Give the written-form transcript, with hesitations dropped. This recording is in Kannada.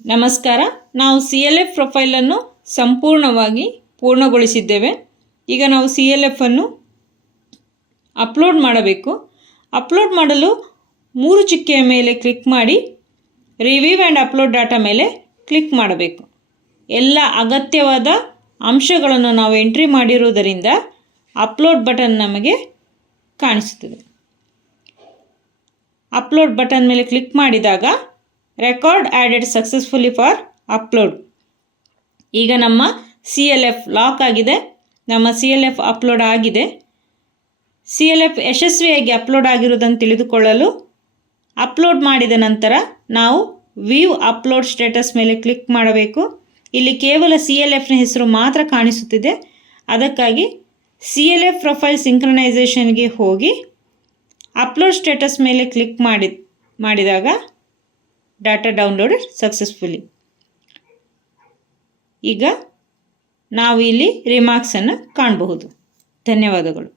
ನಮಸ್ಕಾರ. ನಾವು CLF ಪ್ರೊಫೈಲನ್ನು ಸಂಪೂರ್ಣವಾಗಿ ಪೂರ್ಣಗೊಳಿಸಿದ್ದೇವೆ. ಈಗ ನಾವು CLF ಅನ್ನು ಅಪ್ಲೋಡ್ ಮಾಡಬೇಕು. ಅಪ್ಲೋಡ್ ಮಾಡಲು 3 ಚುಕ್ಕೆಯ ಮೇಲೆ ಕ್ಲಿಕ್ ಮಾಡಿ ರಿವ್ಯೂ ಆ್ಯಂಡ್ ಅಪ್ಲೋಡ್ ಡಾಟಾ ಮೇಲೆ ಕ್ಲಿಕ್ ಮಾಡಬೇಕು. ಎಲ್ಲ ಅಗತ್ಯವಾದ ಅಂಶಗಳನ್ನು ನಾವು ಎಂಟ್ರಿ ಮಾಡಿರುವುದರಿಂದ ಅಪ್ಲೋಡ್ ಬಟನ್ ನಮಗೆ ಕಾಣಿಸುತ್ತದೆ. ಅಪ್ಲೋಡ್ ಬಟನ್ ಮೇಲೆ ಕ್ಲಿಕ್ ಮಾಡಿದಾಗ record added successfully for upload. ಈಗ ನಮ್ಮ CLF ಲಾಕ್ ಆಗಿದೆ. ನಮ್ಮ CLF ಅಪ್ಲೋಡ್ ಆಗಿದೆ. CLF ಯಶಸ್ವಿಯಾಗಿ ಅಪ್ಲೋಡ್ ಆಗಿರುವುದನ್ನು ತಿಳಿದುಕೊಳ್ಳಲು ಅಪ್ಲೋಡ್ ಮಾಡಿದ ನಂತರ ನಾವು ವ್ಯೂ ಅಪ್ಲೋಡ್ ಸ್ಟೇಟಸ್ ಮೇಲೆ ಕ್ಲಿಕ್ ಮಾಡಬೇಕು. ಇಲ್ಲಿ ಕೇವಲ CLFನ ಹೆಸರು ಮಾತ್ರ ಕಾಣಿಸುತ್ತಿದೆ. ಅದಕ್ಕಾಗಿ CLF ಪ್ರೊಫೈಲ್ ಸಿಂಕ್ರನೈಸೇಷನ್ಗೆ ಹೋಗಿ ಅಪ್ಲೋಡ್ ಸ್ಟೇಟಸ್ ಮೇಲೆ ಕ್ಲಿಕ್ ಮಾಡಿದಾಗ ಡಾಟಾ ಡೌನ್ಲೋಡೆಡ್ ಸಕ್ಸಸ್ಫುಲಿ. ಈಗ ನಾವು ಇಲ್ಲಿ ರಿಮಾರ್ಕ್ಸನ್ನು ಕಾಣಬಹುದು. ಧನ್ಯವಾದಗಳು.